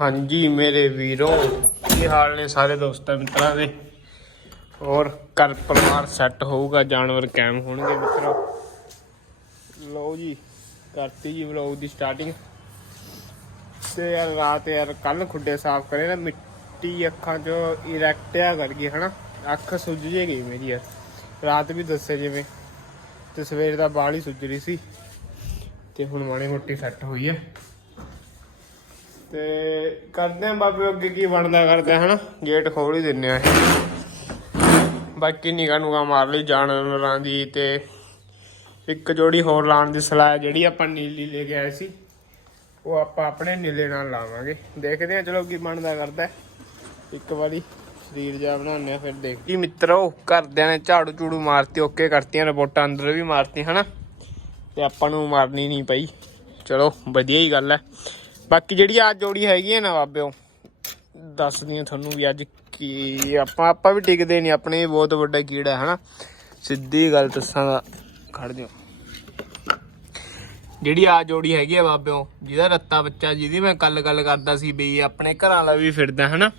ਹਾਂਜੀ, ਮੇਰੇ ਵੀਰੋ, ਕੀ ਹਾਲ ਨੇ ਸਾਰੇ ਦੋਸਤਾਂ ਮਿੱਤਰਾਂ ਦੇ? ਹੋਰ, ਘਰ ਪਰਿਵਾਰ ਸੈੱਟ ਹੋਊਗਾ, ਜਾਨਵਰ ਕਾਇਮ ਹੋਣਗੇ ਮਿੱਤਰੋ। ਲਓ ਜੀ, ਕਰਤੀ ਜੀ ਵਲੌਗ ਦੀ ਸਟਾਰਟਿੰਗ ਤੇ ਯਾਰ, ਰਾਤ ਯਾਰ ਕੱਲ ਖੁੱਡੇ ਸਾਫ਼ ਕਰੇ ਨਾ, ਮਿੱਟੀ ਅੱਖਾਂ 'ਚ ਇਰੈਕਟਿਆ ਕਰ ਗਈ, ਹਨਾ? ਅੱਖ ਸੁੱਜ ਜੇ ਗਈ ਮੇਰੀ ਯਾਰ। ਰਾਤ ਵੀ ਦੱਸੇ ਜਿਵੇਂ। ਤੇ ਸਵੇਰ ਦਾ ਬਾਲ ਹੀ ਸੁੱਜ ਰਹੀ ਸੀ। ਤੇ ਹੁਣ ਮਾੜੀ ਮੋਟੀ ਸੈੱਟ ਹੋਈ ਹੈ। ਤੇ ਕਰਦੇ ਆਂ ਬਾਬੇ ਅੱਗੇ ਕੀ ਬਣਦਾ ਕਰਦੇ ਆ, ਹਨਾ? ਗੇਟ ਖੋਲ ਹੀ ਦਿੰਨੇ ਆ। ਬਾਕੀ ਨਿਗਾਹ ਨੂਗਾ ਮਾਰ ਲਈ ਜਾਨਵਰਾਂ ਦੀ ਤੇ ਇੱਕ ਜੋੜੀ ਹੋਰ ਲਾਉਣ ਦੀ ਸਲਾਹ ਜਿਹੜੀ ਆਪਾਂ ਨੀਲੀ ਲੈ ਕੇ ਆਏ ਸੀ, ਉਹ ਆਪਾਂ ਆਪਣੇ ਨੀਲੇ ਨਾਲ ਲਾਵਾਂਗੇ। ਦੇਖਦੇ ਆ ਚਲੋ ਕੀ ਬਣਦਾ ਕਰਦਾ। ਇੱਕ ਵਾਰੀ ਸਰੀਰ ਜਾ ਬਣਾਉਂਦੇ ਆ, ਫਿਰ ਦੇਖ ਕੀ ਮਿੱਤਰੋ, ਘਰਦਿਆਂ ਨੇ ਝਾੜੂ ਝੂੜੂ ਮਾਰਤੀ, ਓਕੇ ਕਰਤੀਆਂ, ਰਿਪੋਰਟਾਂ ਅੰਦਰ ਵੀ ਮਾਰਤੀ ਹਨਾ? ਤੇ ਆਪਾਂ ਨੂੰ ਮਾਰਨੀ ਨਹੀਂ ਪਈ। ਚਲੋ, ਵਧੀਆ ਹੀ ਗੱਲ ਹੈ। ਬਾਕੀ ਜਿਹੜੀ ਆ ਜੋੜੀ ਹੈਗੀ ਹੈ ਨਾ ਬਾਬਿਓ, ਦੱਸਦੀ ਹਾਂ ਤੁਹਾਨੂੰ ਵੀ ਅੱਜ ਕੀ ਆਪਾਂ ਆਪਾਂ ਵੀ ਟਿਕਦੇ ਨਹੀਂ, ਆਪਣੇ ਵੀ ਬਹੁਤ ਵੱਡਾ ਕੀੜਾ ਹੈ, ਹਨਾ? ਸਿੱਧੀ ਗੱਲ ਦੱਸਾਂ ਦਾ ਖੜ ਜਾਓ। ਜਿਹੜੀ ਆ ਜੋੜੀ ਹੈਗੀ ਆ ਬਾਬਿਓ, ਜਿਹਦਾ ਰੱਤਾ ਬੱਚਾ, ਜਿਹਦੀ ਮੈਂ ਕੱਲ ਗੱਲ ਕਰਦਾ ਸੀ ਬਈ ਆਪਣੇ ਘਰਾਂ ਵਾਲਾ ਵੀ ਫਿਰਦਾ, ਹਨਾ?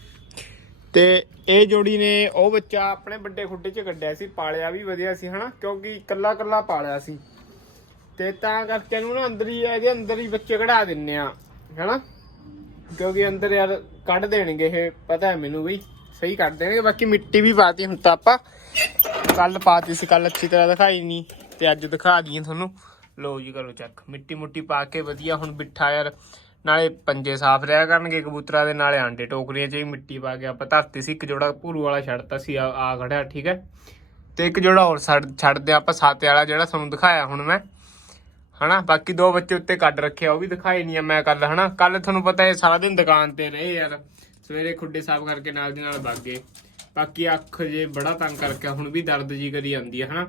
ਤੇ ਇਹ ਜੋੜੀ ਨੇ ਉਹ ਬੱਚਾ ਆਪਣੇ ਵੱਡੇ ਖੁੱਡੇ 'ਚ ਕੱਢਿਆ ਸੀ, ਪਾਲਿਆ ਵੀ ਵਧੀਆ ਸੀ, ਹਨਾ? ਕਿਉਂਕਿ ਇਕੱਲਾ ਇਕੱਲਾ ਪਾਲਿਆ ਸੀ। ਤੇ ਤਾਂ ਕਰਕੇ ਇਹਨੂੰ ਨਾ ਅੰਦਰ ਹੀ, ਇਹਦੇ ਅੰਦਰ ਹੀ ਬੱਚੇ ਕਢਾ ਦਿੰਨੇ ਆ। ਹਨਾ? ਕਿਉਂਕਿ ਅੰਦਰ ਯਾਰ ਕੱਢ ਦੇਣਗੇ ਇਹ, ਪਤਾ ਹੈ ਮੈਨੂੰ ਵੀ, ਸਹੀ ਕੱਢ ਦੇਣਗੇ, ਬਾਕੀ ਮਿੱਟੀ ਵੀ ਪਾਤੀ ਹੁਣ ਤਾਂ ਆਪਾਂ। ਕੱਲ ਪਾਤੀ ਸੀ, ਕੱਲ ਅੱਛੀ ਤਰ੍ਹਾਂ ਦਿਖਾਈ ਨਹੀਂ ਤੇ ਅੱਜ ਦਿਖਾ ਦਈਏ ਤੁਹਾਨੂੰ। ਲੋ ਜੀ, ਕਰੋ ਚੱਕ ਮਿੱਟੀ ਮੁੱਟੀ ਪਾ ਕੇ ਵਧੀਆ ਹੁਣ ਬਿੱਠਾ ਯਾਰ, ਨਾਲੇ ਪੰਜੇ ਸਾਫ਼ ਰਿਹਾ ਕਰਨਗੇ ਕਬੂਤਰਾਂ ਦੇ, ਨਾਲੇ ਆਂਡੇ ਟੋਕਰੀਆਂ 'ਚ ਵੀ ਮਿੱਟੀ ਪਾ ਕੇ ਆਪਾਂ ਧਰਤੀ ਸੀ, ਇੱਕ ਜੋੜਾ ਭੂਰੂ ਵਾਲਾ ਛੱਡਤਾ ਸੀ, ਆ ਆ ਖੜਿਆ, ਠੀਕ ਹੈ? ਤੇ ਇੱਕ ਜੋੜਾ ਹੋਰ ਛੱਡ, ਛੱਡਦੇ ਆਪਾਂ, ਸਾਤੇ ਵਾਲਾ ਜਿਹੜਾ ਤੁਹਾਨੂੰ ਦਿਖਾਇਆ ਹੁਣ ਮੈਂ। ਹਨਾ, ਬਾਕੀ ਦੋ ਬੱਚੇ ਉੱਤੇ ਕੱਢ ਰੱਖਿਆ, ਉਹ ਵੀ ਦਿਖਾਏ ਨਹੀਂ ਆ ਮੈਂ ਕੱਲ ਹਨਾ। ਕੱਲ ਤੁਹਾਨੂੰ ਪਤਾ ਹੈ ਸਾਰਾ ਦਿਨ ਦੁਕਾਨ ਤੇ ਰਹੇ ਯਾਰ। ਸਵੇਰੇ ਖੁੱਡੇ ਸਾਫ਼ ਕਰਕੇ ਨਾਲ ਦੀ ਨਾਲ ਵਗ ਗਏ। ਬਾਕੀ ਅੱਖ ਜੇ ਬੜਾ ਤੰਗ ਕਰਕੇ ਹੁਣ ਵੀ ਦਰਦ ਜੀ ਕਰੀ ਜਾਂਦੀ ਹੈ ਹਨਾ।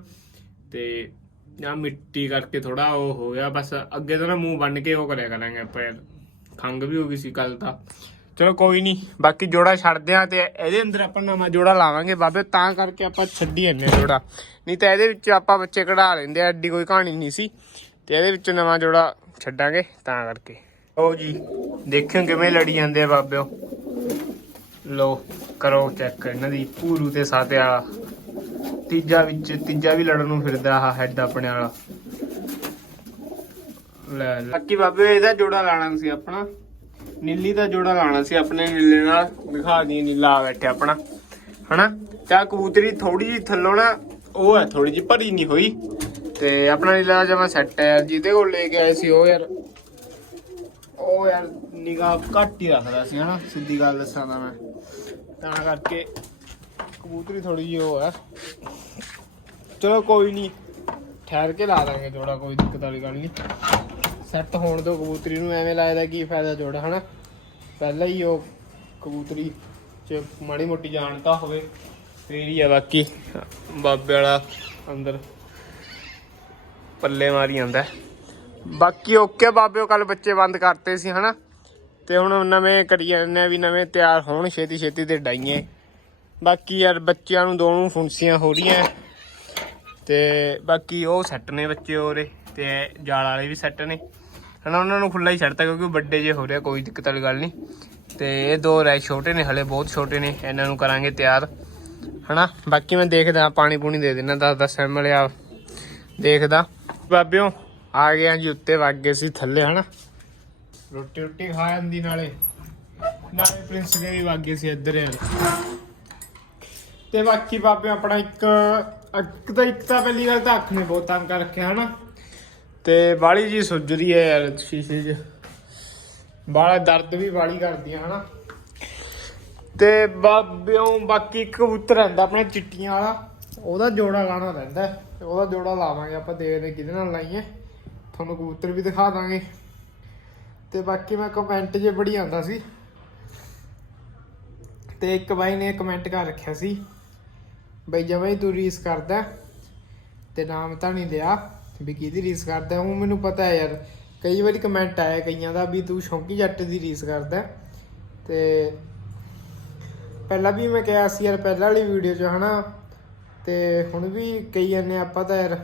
ਤੇ ਜਾਂ ਮਿੱਟੀ ਕਰਕੇ ਥੋੜਾ ਉਹ ਹੋ ਗਿਆ, ਬਸ ਅੱਗੇ ਤੋਂ ਨਾ ਮੂੰਹ ਬੰਨ ਕੇ ਉਹ ਕਰਿਆ ਕਰਾਂਗੇ ਆਪਾਂ ਯਾਰ। ਖੰਗ ਵੀ ਹੋ ਗਈ ਸੀ ਕੱਲ ਤਾਂ। ਚਲੋ ਕੋਈ ਨਹੀਂ, ਬਾਕੀ ਜੋੜਾ ਛੱਡਦੇ ਆ ਤੇ ਇਹਦੇ ਅੰਦਰ ਆਪਾਂ ਨਵਾਂ ਜੋੜਾ ਲਾਵਾਂਗੇ ਬਾਬੇ, ਤਾਂ ਕਰਕੇ ਆਪਾਂ ਛੱਡੀ ਜਾਂਦੇ ਹਾਂ ਜੋੜਾ। ਨਹੀਂ ਤਾਂ ਇਹਦੇ ਵਿੱਚ ਆਪਾਂ ਬੱਚੇ ਕਢਾ ਲੈਂਦੇ ਆ, ਐਡੀ ਕੋਈ ਕਹਾਣੀ ਨਹੀਂ ਸੀ। ਤੇ ਇਹਦੇ ਵਿੱਚ ਨਵਾਂ ਜੋੜਾ ਛੱਡਾਂਗੇ ਤਾਂ ਕਰਕੇ। ਲਓ ਜੀ, ਦੇਖਿਓ ਕਿਵੇਂ ਲੜੀ ਜਾਂਦੇ ਆ ਬਾਬਿਓ। ਲੋ ਕਰੋ ਚੈੱਕ ਇਹਨਾਂ ਦੀ ਪੂਰੂ ਤੇ ਸਾਤੇ ਤੀਜਾ ਵਿੱਚ, ਤੀਜਾ ਵੀ ਲੜਨ ਨੂੰ ਫਿਰਦਾ ਆਹ ਹੈਡ ਆਪਣੇ ਵਾਲਾ। ਲੈ ਬਾਕੀ ਬਾਬੇ ਇਹਦਾ ਜੋੜਾ ਲਾਣਾ ਸੀ ਆਪਣਾ। ਨੀਲੀ ਦਾ ਜੋੜਾ ਲਾਣਾ ਸੀ ਆਪਣੇ, ਨੀਲੇ ਨਾਲ। ਦਿਖਾ ਦੀ ਨੀਲਾ ਆ ਬੈਠਿਆ ਆਪਣਾ। ਹਨਾ? ਚਾ ਕਬੂਤਰੀ ਥੋੜੀ ਜਿਹੀ ਥੱਲੋਂ ਨਾ, ਉਹ ਹੈ ਥੋੜੀ ਜਿਹੀ ਭਰੀ ਨਹੀਂ ਹੋਈ। ਤੇ ਆਪਣਾ ਨੀਲਾ ਜਮਾ ਸੈੱਟ ਹੈ ਜਿਹਦੇ ਕੋਲ ਲੈ ਕੇ ਆਏ ਸੀ ਉਹ ਯਾਰ। ਉਹ ਯਾਰ ਨਿਗਾਹ ਘੱਟ ਹੀ ਰੱਖਦਾ ਸੀ, ਹਨਾ? ਸਿੱਧੀ ਗੱਲ ਦੱਸਾਂ ਤਾਂ ਮੈਂ। ਤਾਂ ਕਰਕੇ ਕਬੂਤਰੀ ਥੋੜੀ ਜਿਹੀ ਉਹ ਹੈ। ਚਲੋ ਕੋਈ ਨਹੀਂ ਠਹਿਰ ਕੇ ਲਾ ਦਾਂਗੇ ਜੋੜਾ, ਕੋਈ ਦਿੱਕਤ ਵਾਲੀ ਗੱਲ ਨਹੀਂ ਸੈੱਟ ਹੋਣ ਤੋਂ ਕਬੂਤਰੀ ਨੂੰ, ਐਵੇਂ ਲੱਗਦਾ ਕੀ ਫਾਇਦਾ ਜੋੜਾ, ਹਨਾ? ਪਹਿਲਾਂ ਹੀ ਉਹ ਕਬੂਤਰੀ ਚ ਮਾੜੀ ਮੋਟੀ ਜਾਣਤਾ ਹੋਵੇ, ਫੇਰ ਹੀ ਆ ਬਾਕੀ। ਬਾਬੇ ਵਾਲਾ ਅੰਦਰ। ਪੱਲੇ ਮਾਰੀ ਜਾਂਦਾ। ਹੈ। ਬਾਕੀ ਓਕੇ ਬਾਬਿਓ ਕੱਲ ਬੱਚੇ ਬੰਦ ਕਰਤੇ ਸੀ, ਹਨਾ? ਤੇ ਹੁਣ ਨਵੇਂ ਕਰੀ ਜਾਂਦੇ ਆ ਵੀ ਨਵੇਂ ਤਿਆਰ ਹੋਣ, ਛੇਤੀ ਛੇਤੀ ਤੇ ਡਾਈਏ। ਬਾਕੀ ਯਾਰ ਬੱਚਿਆਂ ਨੂੰ ਦੋਨੋਂ ਫੁੰਸੀਆਂ ਹੋ ਰਹੀਆਂ। ਤੇ ਬਾਕੀ ਉਹ ਸੈੱਟ ਨੇ ਬੱਚੇ ਹੋਰੇ ਤੇ ਜਾਲ ਵਾਲੇ ਵੀ ਸੈੱਟ ਨੇ। ਹਨਾ, ਉਹਨਾਂ ਨੂੰ ਖੁੱਲਾ ਹੀ ਛੱਡਤਾ ਕਿਉਂਕਿ ਵੱਡੇ ਜੇ ਹੋ ਰਿਹਾ ਕੋਈ ਦਿੱਕਤ ਵਾਲੀ ਗੱਲ ਨਹੀਂ। ਤੇ ਇਹ ਦੋ ਰਹਿ ਛੋਟੇ ਨੇ, ਹਲੇ ਬਹੁਤ ਛੋਟੇ ਨੇ, ਇਹਨਾਂ ਨੂੰ ਕਰਾਂਗੇ ਤਿਆਰ। ਹਨਾ, ਬਾਕੀ ਮੈਂ ਦੇਖਦਾ, ਪਾਣੀ ਪੂਣੀ ਦੇ ਦੇਣਾ 10 10 ਐਮਐਲ ਆ। ਦੇਖਦਾ। ਬਾਬਿਓ। ਆ ਗਏ ਆ ਜੀ ਉੱਤੇ ਵਗ ਗਏ ਸੀ ਥੱਲੇ ਹਨਾ। ਰੋਟੀ ਰੋਟੀ ਖਾ ਜਾਂਦੀ ਨਾਲੇ। ਨਾਲੇ ਪ੍ਰਿੰਸ ਦੇ ਵੀ ਵਗ ਗਏ ਸੀ ਇੱਧਰ ਯਾਰ। ਤੇ ਬਾਕੀ ਬਾਬੇ ਆਪਣਾ ਇੱਕ ਇੱਕ ਤਾਂ ਇੱਕ ਤਾਂ ਪਹਿਲੀ ਗੱਲ ਤਾਂ ਅੱਖ ਨੇ ਬਹੁਤ ਤੰਗ ਕਰ ਰੱਖਿਆ ਹਨਾ। ਤੇ ਬਾਲੀ ਜੀ ਸੁੱਜ ਰਹੀ ਹੈ ਯਾਰ ਸ਼ੀਸ਼ੇ 'ਚ। ਬਾਲਾ ਦਰਦ ਵੀ ਬਾਲੀ ਕਰਦੀ ਆ ਹਨਾ। ਤੇ ਬਾਬਿਓ ਬਾਕੀ ਕਬੂਤਰ ਰਹਿੰਦਾ ਆਪਣਾ ਚਿੱਟੀਆਂ ਵਾਲਾ। ਉਹਦਾ ਜੋੜਾ ਲਾਣਾ ਰਹਿੰਦਾ ਤੇ ਉਹਦਾ ਜੋੜਾ ਲਾਵਾਂਗੇ ਆਪਾਂ ਦੇਖਦੇ ਕਿਹਦੇ ਨਾਲ ਲਾਈਏ। ਤੁਹਾਨੂੰ ਕਬੂਤਰ ਵੀ ਦਿਖਾ ਦਾਂਗੇ। ਤੇ ਬਾਕੀ ਮੈਂ ਕਮੈਂਟ ਜੇ ਬੜੀ ਆਉਂਦਾ ਸੀ, ਤੇ ਇੱਕ ਬਾਈ ਨੇ ਕਮੈਂਟ ਕਰ ਰੱਖਿਆ ਸੀ, ਬਈ ਜਮਾਂ ਤੂੰ ਰੀਸ ਕਰਦਾ ਤੇ ਨਾਮ ਤਾਂ ਨਹੀਂ ਲਿਆ, ਵੀ ਕਿਹਦੀ ਰੀਸ ਕਰਦਾ ਉਹ ਮੈਨੂੰ ਪਤਾ ਹੈ ਯਾਰ, ਕਈ ਵਾਰੀ ਕਮੈਂਟ ਆਇਆ ਕਈਆਂ ਦਾ ਵੀ ਤੂੰ ਸ਼ੌਂਕੀ ਜੱਟ ਦੀ ਰੀਸ ਕਰਦਾ ਤੇ ਪਹਿਲਾਂ ਵੀ ਮੈਂ ਕਿਹਾ ਸੀ ਯਾਰ, ਪਹਿਲਾਂ ਵਾਲੀ ਵੀਡੀਓ 'ਚ ਹਨਾ ਤੇ ਹੁਣ ਵੀ ਕਈ ਜਾਂਦੇ ਆਪਾਂ ਤਾਂ ਯਾਰ,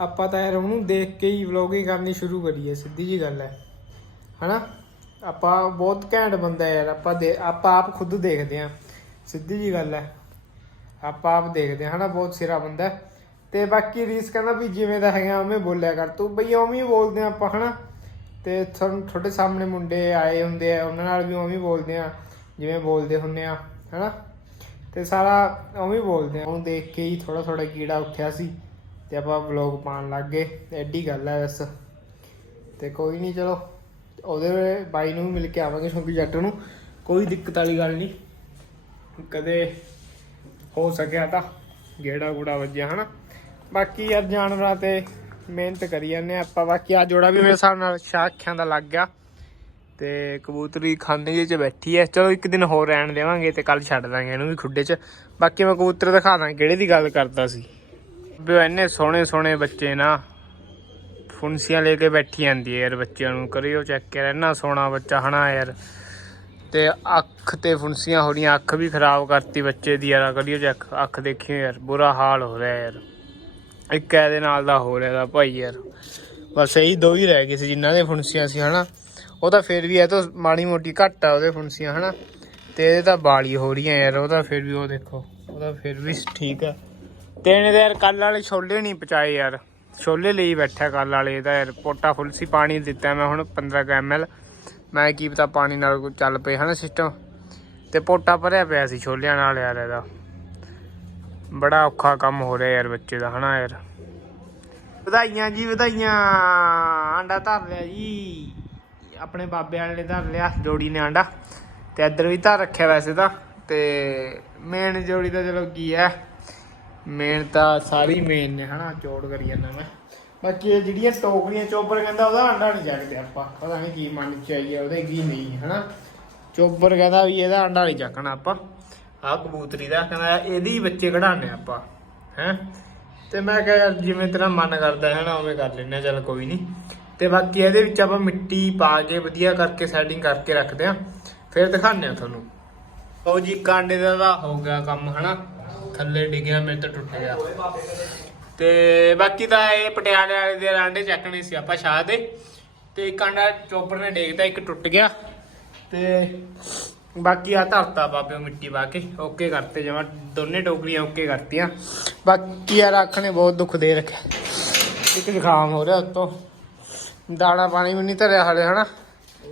ਆਪਾਂ ਤਾਂ ਯਾਰ ਉਹਨੂੰ ਦੇਖ ਕੇ ਹੀ ਵਲੌਗਿੰਗ ਕਰਨੀ ਸ਼ੁਰੂ ਕਰੀ ਹੈ, ਸਿੱਧੀ ਜੀ ਗੱਲ ਹੈ। ਹਨਾ? ਆਪਾਂ ਬਹੁਤ ਘੈਂਟ ਬੰਦਾ ਯਾਰ, ਆਪਾਂ ਦੇ, ਆਪਾਂ ਆਪ ਖੁਦ ਦੇਖਦੇ ਆ ਸਿੱਧੀ ਜੀ ਗੱਲ ਹੈ। ਆਪਾਂ ਆਪ ਦੇਖਦੇ ਹਾਂ, ਹਨਾ? ਬਹੁਤ ਸਿਰਾ ਬੰਦਾ ਤੇ ਬਾਕੀ ਰੀਸ ਕਹਿੰਦਾ ਵੀ ਜਿਵੇਂ ਦਾ ਹੈਗਾ, ਉਵੇਂ ਬੋਲਿਆ ਕਰ। ਤੂੰ ਬਈ ਉਵੇਂ ਹੀ ਬੋਲਦੇ ਆ ਆਪਾਂ, ਹਨਾ? ਤੇ ਤੁਹਾਨੂੰ ਤੁਹਾਡੇ ਸਾਹਮਣੇ ਮੁੰਡੇ ਆਏ ਹੁੰਦੇ ਆ, ਉਹਨਾਂ ਨਾਲ ਵੀ ਉਵੇਂ ਹੀ ਬੋਲਦੇ ਆ ਜਿਵੇਂ ਬੋਲਦੇ ਹੁੰਨੇ ਆ ਹਨਾ? ਤੇ ਸਾਰਾ ਉਵੇਂ ਬੋਲਦੇ ਆ। ਉਹਨੂੰ ਦੇਖ ਕੇ ਹੀ ਥੋੜਾ ਥੋੜਾ ਕੀੜਾ ਉੱਠਿਆ ਸੀ ਤੇ ਆਪਾਂ ਵਲੌਗ ਪਾਉਣ ਲੱਗ ਗਏ। ਐਡੀ ਗੱਲ ਹੈ ਬਸ। ਤੇ ਕੋਈ ਨਹੀਂ ਚਲੋ। ਉਹਦੇ ਬਾਈ ਨੂੰ ਵੀ ਮਿਲ ਕੇ ਆਵਾਂਗੇ ਸ਼ੌਂਕੀ ਜੱਟ ਨੂੰ। ਕੋਈ ਦਿੱਕਤ ਵਾਲੀ ਗੱਲ ਨਹੀਂ ਕਦੇ ਹੋ ਸਕਿਆ ਤਾਂ ਗੇੜਾ ਗੂੜਾ ਵੱਜਿਆ, ਹਨਾ। ਬਾਕੀ ਯਾਰ ਜਾਨਵਰਾਂ ਤੇ ਮਿਹਨਤ ਕਰੀ ਜਾਂਦੇ ਹਾਂ ਆਪਾਂ। ਬਾਕੀ ਆ ਜੋੜਾ ਵੀ ਮੇਰੇ ਹਿਸਾਬ ਨਾਲ ਸ਼ਾਖਿਆਂ ਦਾ ਲੱਗ ਗਿਆ। ਤੇ ਕਬੂਤਰੀ ਖਾਨੇ ਜਿਹੇ ਚ ਬੈਠੀ ਐ। ਚਲੋ ਇੱਕ ਦਿਨ ਹੋਰ ਰਹਿਣ ਦੇਵਾਂਗੇ ਤੇ ਕੱਲ ਛੱਡ ਦਾਂਗੇ ਇਹਨੂੰ ਵੀ ਖੁੱਡੇ ਚ। ਬਾਕੀ ਮੈਂ ਕਬੂਤਰ ਦਿਖਾ ਦਾਂ ਕਿਹੜੇ ਦੀ ਗੱਲ ਕਰਦਾ ਸੀ। ਵੀ ਇੰਨੇ ਸੋਹਣੇ ਸੋਹਣੇ ਬੱਚੇ ਨਾ, ਫੁੰਸੀਆਂ ਲੈ ਕੇ ਬੈਠੀ ਜਾਂਦੀ ਹੈ ਯਾਰ ਬੱਚਿਆਂ ਨੂੰ। ਕਰਿਓ ਚੈੱਕ ਯਾਰ, ਇੰਨਾ ਸੋਹਣਾ ਬੱਚਾ ਹਨਾ ਯਾਰ। ਤੇ ਅੱਖ ਤੇ ਫੁੰਸੀਆਂ ਹੋ ਰਹੀਆਂ, ਅੱਖ ਵੀ ਖਰਾਬ ਕਰਤੀ ਬੱਚੇ ਦੀ ਯਾਰ ਕਰਿਓ ਚੈੱਕ ਅੱਖ ਦੇਖਿਓ ਯਾਰ, ਬੁਰਾ ਹਾਲ ਹੋ ਰਿਹਾ ਯਾਰ। ਇੱਕ ਇਹਦੇ ਨਾਲ ਦਾ ਹੋ ਰਿਹਾ ਦਾ ਭਾਈ ਯਾਰ। ਬਸ ਇਹੀ ਦੋ ਹੀ ਰਹਿ ਗਏ ਸੀ ਜਿਨ੍ਹਾਂ ਦੇ ਫੁੰਸੀਆਂ ਸੀ ਹਨਾ। ਉਹ ਤਾਂ ਫਿਰ ਵੀ ਇਹ ਤਾਂ ਮਾੜੀ ਮੋਟੀ ਘੱਟ ਆ ਉਹਦੇ ਫੁੰਸੀਆਂ, ਹਨਾ? ਤੇ ਇਹਦੇ ਤਾਂ ਬਾਲੀ ਹੋ ਰਹੀਆਂ ਯਾਰ ਉਹਦਾ ਤਾਂ ਫਿਰ ਵੀ ਉਹ ਦੇਖੋ ਉਹਦਾ ਫਿਰ ਵੀ ਠੀਕ ਆ। ਤੇ ਇਹਨੇ ਯਾਰ ਕੱਲ ਵਾਲੇ ਛੋਲੇ ਨਹੀਂ ਪਚਾਏ ਯਾਰ। ਛੋਲੇ ਲਈ ਬੈਠਾ ਕੱਲ ਵਾਲੇ ਇਹਦਾ ਯਾਰ ਪੋਟਾ ਫੁੱਲ ਸੀ ਪਾਣੀ ਦਿੱਤਾ ਮੈਂ ਹੁਣ 15 ml ਮੈਂ ਕੀ ਪਤਾ ਪਾਣੀ ਨਾਲ ਚੱਲ ਪਏ, ਹਨਾ, ਸਿਸਟਮ? ਤੇ ਪੋਟਾ ਭਰਿਆ ਪਿਆ ਸੀ ਛੋਲਿਆਂ ਨਾਲ ਯਾਰ ਇਹਦਾ। ਬੜਾ ਔਖਾ ਕੰਮ ਹੋ ਰਿਹਾ ਯਾਰ ਬੱਚੇ ਦਾ, ਹਨਾ ਯਾਰ? ਵਧਾਈਆਂ ਜੀ, ਵਧਾਈਆਂ। ਆਂਡਾ ਧਰ ਲਿਆ ਜੀ। ਆਪਣੇ ਬਾਬੇ ਵਾਲੇ ਨੇ ਧਰ ਲਿਆ ਜੋੜੀ ਨੇ ਆਂਡਾ। ਤੇ ਇੱਧਰ ਵੀ ਧਰ ਰੱਖਿਆ ਵੈਸੇ ਤਾਂ। ਤੇ ਮੇਨ ਜੋੜੀ ਦਾ ਚਲੋ ਕੀ ਹੈ। ਮੇਨ ਤਾਂ ਸਾਰੀ ਮੇਨ ਨੇ ਹਨਾ, ਚੋੜ ਕਰੀ ਜਾਂਦਾ ਮੈਂ। ਬਾਕੀ ਇਹ ਜਿਹੜੀਆਂ ਟੋਕਰੀਆਂ ਚੋਬਰ ਕਹਿੰਦਾ ਉਹਦਾ ਆਂਡਾ ਨਹੀਂ ਚੱਕਦੇ ਆਪਾਂ। ਪਤਾ ਨਹੀਂ ਕੀ ਮਨ ਚ ਆਈ ਹੈ ਉਹਦੇ ਕੀ ਨਹੀਂ, ਹਨਾ। ਚੋਬਰ ਕਹਿੰਦਾ ਵੀ ਇਹਦਾ ਅੰਡਾ ਨਹੀਂ ਚੱਕਣਾ ਆਪਾਂ। ਆਹ ਕਬੂਤਰੀ ਦਾ ਕਹਿੰਦਾ ਇਹਦੀ ਹੀ ਬੱਚੇ ਕਢਾਣੇ ਆਪਾਂ, ਹੈ। ਤੇ ਮੈਂ ਕਿਹਾ ਜਿਵੇਂ ਤੇਰਾ ਮਨ ਕਰਦਾ ਹੈ ਨਾ, ਉਵੇਂ ਕਰ ਲੈਨੇ ਚੱਲ ਕੋਈ ਨਹੀਂ ਤੇ ਬਾਕੀ ਇਹਦੇ ਵਿੱਚ ਆਪਾਂ ਮਿੱਟੀ ਪਾ ਕੇ ਵਧੀਆ ਕਰਕੇ ਸੈਟਿੰਗ ਕਰਕੇ ਰੱਖਦੇ ਆ ਫਿਰ ਦਿਖਾਉਂਦੇ ਆ ਤੁਹਾਨੂੰ। ਉਹ ਜੀ, ਕਾਂਡੇ ਦਾ ਤਾਂ ਹੋ ਗਿਆ ਕੰਮ, ਹਨਾ? ਥੱਲੇ ਡਿੱਗਿਆ, ਮੇਰੇ ਤੋਂ ਟੁੱਟ ਗਿਆ ਤੇ ਬਾਕੀ ਤਾਂ ਇਹ ਪਟਿਆਲੇ ਵਾਲੇ ਦੇ ਆਂਡੇ ਚੱਕਣੇ ਸੀ ਆਪਾਂ ਸ਼ਾਹ ਦੇ। ਤੇ ਇੱਕ ਆਂਡਾ ਚੋਪਰ ਨੇ ਡੇਗਦਾ ਇੱਕ ਟੁੱਟ ਗਿਆ। ਤੇ ਬਾਕੀ ਆ ਧਰਤਾ ਬਾਬੇ ਮਿੱਟੀ ਪਾ ਕੇ, ਓਕੇ ਕਰਤੇ, ਜਮਾ ਦੋਨੇ ਟੋਕਰੀਆਂ ਓਕੇ ਕਰਤੀਆਂ। ਬਾਕੀ ਯਾਰ ਰੱਖ ਨੇ, ਬਹੁਤ ਦੁੱਖ ਦੇ ਰੱਖਿਆ। ਇੱਕ ਜ਼ੁਕਾਮ ਹੋ ਰਿਹਾ ਉੱਤੋਂ। ਦਾਣਾ ਪਾਣੀ ਵੀ ਨਹੀਂ ਧਰਿਆ ਹਾਲੇ ਹਨਾ?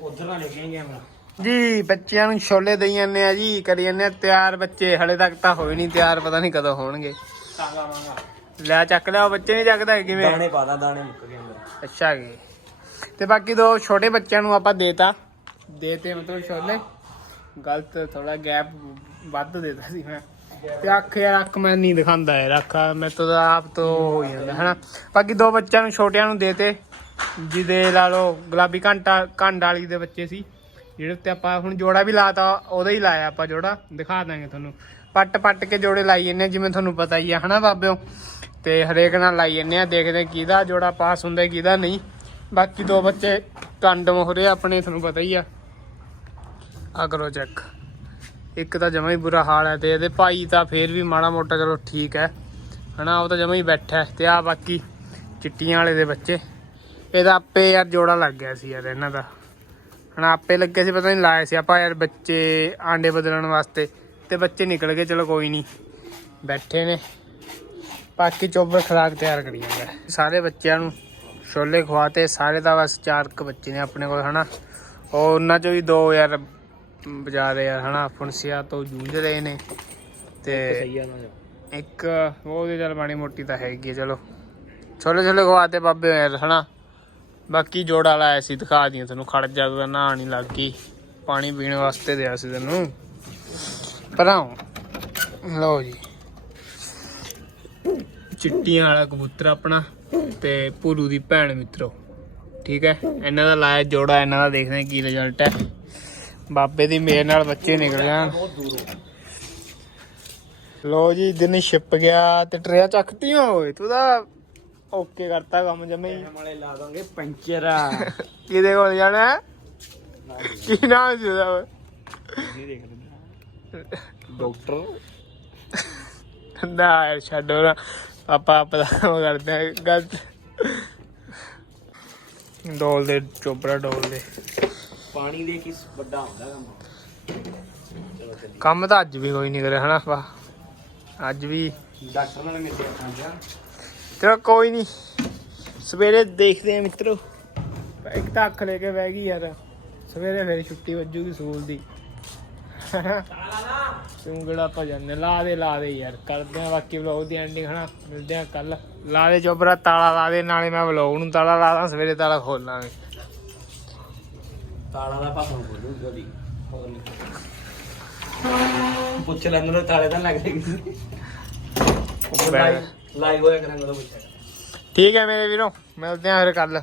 ਉਧਰ ਨਾਲ ਲੈ ਕੇ ਗਿਆ ਮੈਂ ਜੀ ਬੱਚਿਆਂ ਨੂੰ ਛੋਲੇ ਦੇਈ ਜਾਂਦੇ ਆ ਜੀ ਕਰੀ ਜਾਂਦੇ ਆ ਤਿਆਰ ਬੱਚੇ ਹਲੇ ਤੱਕ ਤਾਂ ਹੋਏ ਨਹੀਂ ਤਿਆਰ ਪਤਾ ਨਹੀਂ ਕਦੋਂ ਹੋਣਗੇ। ਟਾਂਗਾ ਲੈ ਚੱਕ ਲਿਆ ਉਹ ਬੱਚੇ ਨਹੀਂ ਚੱਕਦਾ ਕਿਵੇਂ? ਦਾਣੇ ਪਾਦਾ ਦਾਣੇ ਮੁੱਕ ਗਏ ਅੰਦਰ। ਅੱਛਾ ਜੀ। ਤੇ ਬਾਕੀ ਦੋ ਛੋਟੇ ਬੱਚਿਆਂ ਨੂੰ ਆਪਾਂ ਦੇਤਾ। ਦੇਤੇ ਮਤਲਬ ਛੋਲੇ। ਗਲਤ ਥੋੜਾ ਗੈਪ ਵੱਧ ਦੇਤਾ ਸੀ ਮੈਂ। ਤੇ ਅੱਖ ਯਾਰ ਅੱਖ ਮੈਂ ਨਹੀਂ ਦਿਖਾਉਂਦਾ ਯਾਰ ਅੱਖ ਮੈਂ ਤਾਂ ਆਪ ਤੋਂ ਹੋ ਜਾਂਦਾ ਹਨਾ? ਬਾਕੀ ਦੋ ਬੱਚਿਆਂ ਨੂੰ ਛੋਟਿਆਂ ਨੂੰ ਦੇਤੇ। ਜਿਹਦੇ ਲਾ ਲਓ ਗੁਲਾਬੀ ਘੰਟਾ ਘੰਡ ਵਾਲੀ ਦੇ ਬੱਚੇ ਸੀ। ਜਿਹੜੇ ਉੱਤੇ ਆਪਾਂ ਹੁਣ ਜੋੜਾ ਵੀ ਲਾਤਾ, ਉਹਦਾ ਹੀ ਲਾਇਆ ਆਪਾਂ ਜੋੜਾ। ਦਿਖਾ ਦਾਂਗੇ ਤੁਹਾਨੂੰ। ਪੱਟ ਪੱਟ ਕੇ ਜੋੜੇ ਲਾਈ ਜੰਨੇ ਜਿਵੇਂ ਤੁਹਾਨੂੰ ਪਤਾ ਹੀ ਆ, ਹਨਾ ਬਾਬਿਓ? ਤੇ ਹਰੇਕ ਨਾਲ ਲਾਈ ਜੰਨੇ ਆ ਦੇਖਦੇ ਕਿਹਦਾ ਜੋੜਾ ਪਾਸ ਹੁੰਦਾ, ਕਿਹਦਾ ਨਹੀਂ। ਬਾਕੀ ਦੋ ਬੱਚੇ ਕੰਡ ਮੋਹਰੇ ਆਪਣੇ, ਤੁਹਾਨੂੰ ਪਤਾ ਹੀ ਆ। ਆ ਕਰੋ ਚੈੱਕ ਇੱਕ ਤਾਂ ਜਮਾ ਹੀ ਬੁਰਾ ਹਾਲ ਹੈ ਤੇ ਇਹਦੇ ਭਾਈ ਤਾਂ ਫੇਰ ਵੀ ਮਾੜਾ ਮੋਟਾ ਕਰੋ ਠੀਕ ਹੈ। ਹਨਾ, ਉਹ ਤਾਂ ਜਮਾ ਹੀ ਬੈਠਾ ਹੈ। ਤੇ ਆ ਬਾਕੀ ਚਿੱਟੀਆਂ ਵਾਲੇ ਦੇ ਬੱਚੇ। ਇਹਦਾ ਆਪੇ ਯਾਰ ਜੋੜਾ ਲੱਗ ਗਿਆ ਸੀ ਯਾਰ ਇਹਨਾਂ ਦਾ। ਹਨਾ ਆਪੇ ਲੱਗੇ ਸੀ ਪਤਾ ਨਹੀਂ ਲਾਇਆ ਸੀ ਆਪਾਂ ਯਾਰ ਬੱਚੇ ਆਂਡੇ ਬਦਲਣ ਵਾਸਤੇ। ਤੇ ਬੱਚੇ ਨਿਕਲ ਗਏ ਚਲੋ ਕੋਈ ਨਹੀਂ ਬੈਠੇ ਨੇ। ਬਾਕੀ ਚੋਬਰ ਖਰਾਕ ਤਿਆਰ ਕਰੀ ਜਾਂਦਾ। ਸਾਰੇ ਬੱਚਿਆਂ ਨੂੰ ਛੋਲੇ ਖਵਾਤੇ ਸਾਰੇ ਤਾਂ ਬਸ ਚਾਰ ਕੁ ਬੱਚੇ ਨੇ ਆਪਣੇ ਕੋਲ ਹਨਾ। ਉਹ ਉਹਨਾਂ ਚੋਂ ਵੀ ਦੋ ਯਾਰ ਬਜਾਰੇ ਯਾਰ ਹਨਾ। ਫੁੰਸੀਆ ਤੋਂ ਜੂਝ ਰਹੇ ਨੇ। ਤੇ ਇੱਕ ਉਹਦੇ ਚੱਲ ਮਾੜੀ ਮੋਟੀ ਤਾਂ ਹੈਗੀ ਚਲੋ। ਛੋਲੇ ਛੋਲੇ ਖਵਾਤੇ ਬਾਬੇ ਯਾਰ ਹਨਾ। ਬਾਕੀ ਜੋੜਾ ਲਾਇਆ ਸੀ, ਦਿਖਾ ਦੀਆਂ ਤੈਨੂੰ, ਖੜ ਜਾ ਤੂੰ ਨਹਾਣ ਨਹੀਂ ਲੱਗ ਗਈ। ਪਾਣੀ ਪੀਣ ਵਾਸਤੇ ਦਿਆ ਸੀ ਤੈਨੂੰ। ਪਰਾਂ ਲਓ ਜੀ। ਚਿੱਟੀਆਂ ਵਾਲਾ ਕਬੂਤਰ ਆਪਣਾ ਤੇ ਭੂਰੂ ਦੀ ਭੈਣ ਮਿੱਤਰੋ, ਠੀਕ ਹੈ? ਇਹਨਾਂ ਦਾ ਲਾਇਆ ਜੋੜਾ, ਇਹਨਾਂ ਦਾ ਦੇਖਦੇ ਕੀ ਰਿਜ਼ਲਟ ਹੈ। ਬਾਬੇ ਦੀ ਮੇਰ ਨਾਲ ਬੱਚੇ ਨਿਕਲ ਜਾਣ। ਬਹੁਤ ਲੋ ਜੀ, ਦਿਨ ਛਿਪ ਗਿਆ ਤੇ ਟਰੇਆ ਚੱਕਤੀਆਂ ਓਏ, ਤੂੰ ਤਾਂ ਓਕੇ ਕਰਤਾ ਕੰਮ ਜਮੇ ਹੀ। ਵਾਲੇ ਲਾ ਦਾਂਗੇ ਪੰਚਰ ਕਿਹਦੇ ਕੋਲ ਜਾਣਾ? ਹੈ? ਕੀ ਨਾਮ ਸੀ ਉਹਦਾ ਓਏ? ਨਹੀਂ ਦੇਖ ਲੈਂਦਾ ਡਾਕਟਰ। ਨਾ ਯਾਰ ਛੱਡੋ ਨਾ। ਆਪਾਂ ਆਪ ਦਾ ਕੰਮ ਕਰਦੇ ਆ ਗਲਤ ਡੋਲ ਦੇ ਚੋਪੜਾ ਡੋਲ ਦੇ। ਪਾਣੀ ਦੇ ਕਿਸ ਵੱਡਾ ਹੁੰਦਾ ਕੰਮ? ਚਲੋ ਚੱਲੀ ਕੰਮ ਤਾਂ ਅੱਜ ਵੀ ਕੋਈ ਨਹੀਂ ਕਰਿਆ ਹਨਾ ਆਪਾਂ? ਅੱਜ ਵੀ ਡਾਕਟਰ ਨਾਲ ਮਿਲਦੇ ਆ ਖਾਂਦਾ ਚਲੋ ਕੋਈ ਨਹੀਂ ਸਵੇਰੇ ਦੇਖਦੇ ਆ ਮਿੱਤਰੋ। ਇੱਕ ਤਾਂ ਅੱਖ ਲੈ ਕੇ ਬਹਿ ਗਈ ਯਾਰ। ਸਵੇਰੇ ਫਿਰ ਛੁੱਟੀ ਵੱਜੂਗੀ ਸਕੂਲ ਦੀ। ਚੁੰਗੜਾ ਆਪਾਂ ਜਾਂਦੇ ਲਾ ਦੇ ਲਾ ਦੇ ਯਾਰ। ਕਰਦੇ ਆ ਬਾਕੀ ਵਲੌਗ ਦੀ ਐਂਡਿੰਗ ਹਨਾ। ਮਿਲਦੇ ਆ ਕੱਲ ਲਾ ਦੇ ਚੋਬਰਾ ਤਾਲਾ ਲਾ ਦੇ। ਨਾਲੇ ਮੈਂ ਵਲੌਗ ਨੂੰ ਤਾਲਾ ਲਾ ਦਾਂ ਸਵੇਰੇ ਤਾਲਾ ਖੋਲ ਲਾਂਗੇ। ਤਾਲਾ ਦਾ ਪਾਸੋਂ ਹੋਰ ਨਹੀਂ ਪੁੱਛ ਲੈਣ ਨੂੰ ਤਾਲੇ ਤਾਂ ਲੱਗਦੇ ਕਿਸੇ ਲਾਈਵ ਹੋਇਆ ਕਰਾਂਗੇ ਉਹ ਪੁੱਛਿਆ ਠੀਕ ਹੈ ਮੇਰੇ ਵੀਰੋ ਮਿਲਦੇ ਆ ਫਿਰ ਕੱਲ